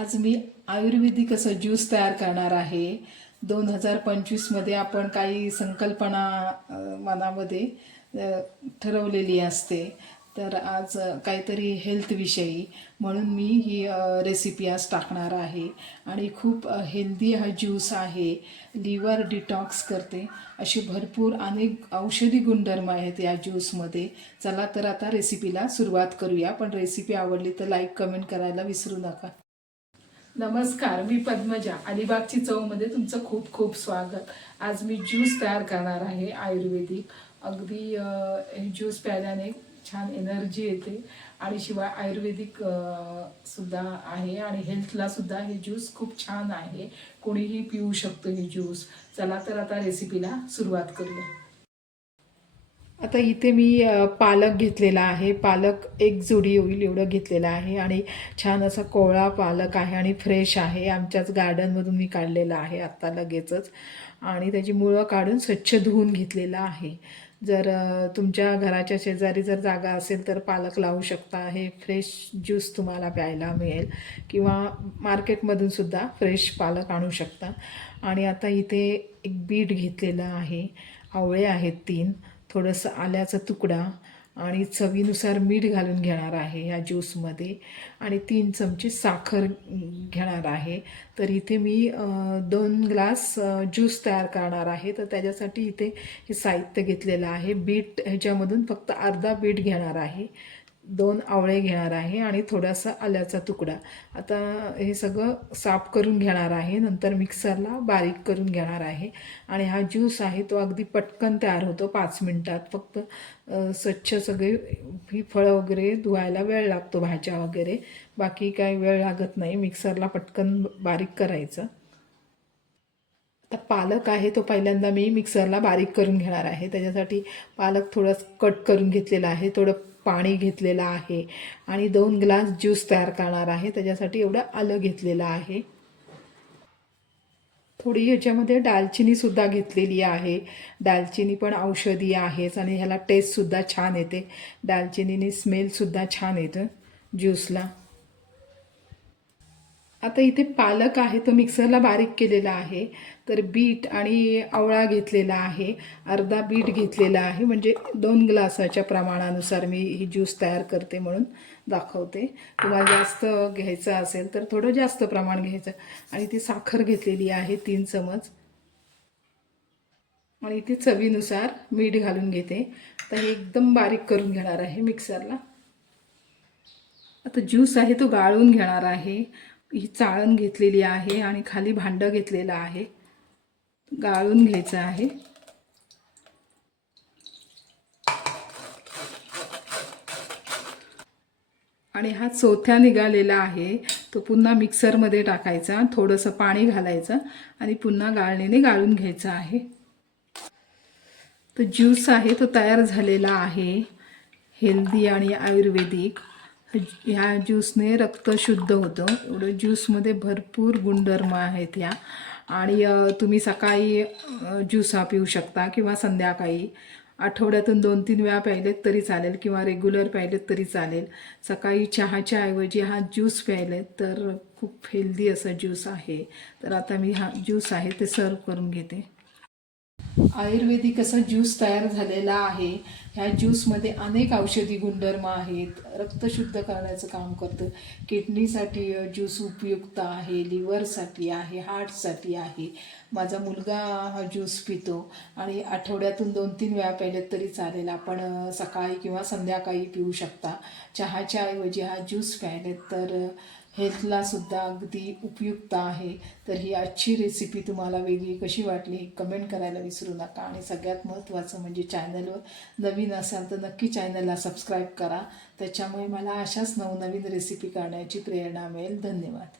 आज मी आयुर्वेदिक असं ज्यूस तयार करणार आहे. दोन हजार पंचवीसमध्ये आपण काही संकल्पना मनामध्ये ठरवलेली असते. तर आज काहीतरी हेल्थविषयी म्हणून मी ही रेसिपी आज टाकणार आहे. आणि खूप हेल्दी हा ज्यूस आहे. लिव्हर डिटॉक्स करते. अशी भरपूर अनेक औषधी गुणधर्म आहेत या ज्यूसमध्ये. चला तर आता रेसिपीला सुरुवात करूया. पण रेसिपी आवडली तर लाईक कमेंट करायला विसरू नका. नमस्कार मी पद्मजा. अलिबागची चवमध्ये तुमचं खूप खूप स्वागत. आज मी ज्यूस तयार करणार आहे आयुर्वेदिक. अगदी हे ज्यूस प्यायल्याने छान एनर्जी येते आणि शिवाय आयुर्वेदिक सुद्धा आहे आणि हेल्थला सुद्धा हे ज्यूस खूप छान आहे. कोणीही पिऊ शकतो हे ज्यूस. चला तर आता रेसिपीला सुरुवात करूया. आता इथे मी पालक घेतलेला आहे. पालक एक जुडी होईल एवढं घेतलेलं आहे आणि छान असा कोवळा पालक आहे आणि फ्रेश आहे. आमच्याच गार्डनमधून मी काढलेला आहे आत्ता लगेचच. आणि त्याची मुळं काढून स्वच्छ धुवून घेतलेलं आहे. जर तुमच्या घराच्या शेजारी जर जागा असेल तर पालक लावू शकता. हे फ्रेश ज्यूस तुम्हाला प्यायला मिळेल. किंवा मार्केटमधून सुद्धा फ्रेश पालक आणू शकता. आणि आता इथे एक बीट घेतलेलं आहे. आवळे आहेत तीन. थोडंसं आल्याचा तुकडा आणि चवीनुसार मीठ घालून घेणार आहे ह्या ज्यूसमध्ये. आणि तीन चमचे साखर घेणार आहे. तर इथे मी दोन ग्लास ज्यूस तयार करणार आहे. तर त्याच्यासाठी इथे हे साहित्य घेतलेलं आहे. बीट ह्याच्यामधून फक्त अर्धा बीट घेणार आहे. दोन आवळे घेणार आहे आणि थोडासा आल्याचा तुकडा. आता हे सगळं साफ करून घेणार आहे. नंतर मिक्सरला बारीक करून घेणार आहे. आणि हा ज्यूस आहे तो अगदी पटकन तयार होतो. पाच मिनटात फक्त स्वच्छ सगळे ही फळं वगैरे धुवायला वेळ लागतो भाज्या वगैरे. बाकी काय वेळ लागत नाही. मिक्सरला पटकन बारीक करायचं. आता पालक आहे तो पहिल्यांदा मी मिक्सरला बारीक करून घेणार आहे. त्याच्यासाठी पालक थोडं कट करून घेतलेला आहे. थोडं पाणी घेतलेलं आहे आणि दोन ग्लास ज्यूस तयार करणार आहे. त्याच्यासाठी एवढं आलं घेतलेलं आहे. थोडी ह्याच्यामध्ये दालचिनीसुद्धा घेतलेली आहे. दालचिनी पण औषधी आहेच आणि ह्याला टेस्टसुद्धा छान येते. दालचिनीने स्मेलसुद्धा छान येतं ज्यूसला. आता इथे पालक आहे तो मिक्सरला बारीक केलेला आहे. तर बीट आणि आवळा घेतलेला आहे अर्धा बीट घेतलेला आहे. म्हणजे दोन ग्लासाच्या प्रमाणानुसार मी ही ज्यूस तयार करते म्हणून दाखवते. तुम्हाला जास्त घ्यायचं असेल तर थोडं जास्त प्रमाण घ्यायचं. आणि ती साखर घेतलेली आहे तीन चमच. आणि इथे चवीनुसार मीठ घालून घेते. तर हे एकदम बारीक करून घेणार आहे मिक्सरला. आता ज्यूस आहे तो गाळून घेणार आहे. ही चाळण घेतलेली आहे आणि खाली भांडं घेतलेलं आहे. गाळून घ्यायचं आहे. आणि हा चोथ्या निघालेला आहे. तो पुन्हा मिक्सरमध्ये टाकायचा थोडंसं पाणी घालायचं आणि पुन्हा गाळणीने गाळून घ्यायचं आहे. तो ज्यूस आहे तो तयार झालेला आहे. हेल्दी आणि आयुर्वेदिक. ह्या ज्यूसने रक्त शुद्ध होतं. एवढं ज्यूसमध्ये भरपूर गुणधर्म आहेत ह्या. आणि तुम्ही सकाळी ज्यूस हा पिऊ शकता किंवा संध्याकाळी. आठवड्यातून दोन तीन वेळा प्यायलेत तरी चालेल किंवा रेग्युलर प्यायलेत तरी चालेल. सकाळी चहाच्या ऐवजी हा ज्यूस प्यायलेत तर खूप हेल्दी असा ज्यूस आहे. तर आता मी हा ज्यूस आहे ते सर्व करून घेते. आयुर्वेदिक असा ज्यूस तयार झालेला आहे. ह्या ज्यूसमध्ये अनेक औषधी गुणधर्म आहेत. रक्त शुद्ध करण्याचं काम करतं. किडनीसाठी ज्यूस उपयुक्त आहे. लिव्हरसाठी आहे. हार्टसाठी आहे. माझा मुलगा हा ज्यूस पितो. आणि आठवड्यातून दोन तीन वेळा प्यायलेत तरी चालेल. आपण सकाळी किंवा संध्याकाळी पिऊ शकता. चहाच्या ऐवजी हा ज्यूस प्यायलेत तर हेल्थला सुद्धा अगदी उपयुक्त आहे. तर ही आजची रेसिपी तुम्हाला वेगळी कशी वाटली कमेंट करायला विसरू नका. आणि सगळ्यात महत्त्वाचं म्हणजे चॅनलवर नवीन असाल तर नक्की चॅनलला सबस्क्राईब करा. त्याच्यामुळे मला अशाच नवनवीन रेसिपी करण्याची प्रेरणा मिळेल. धन्यवाद.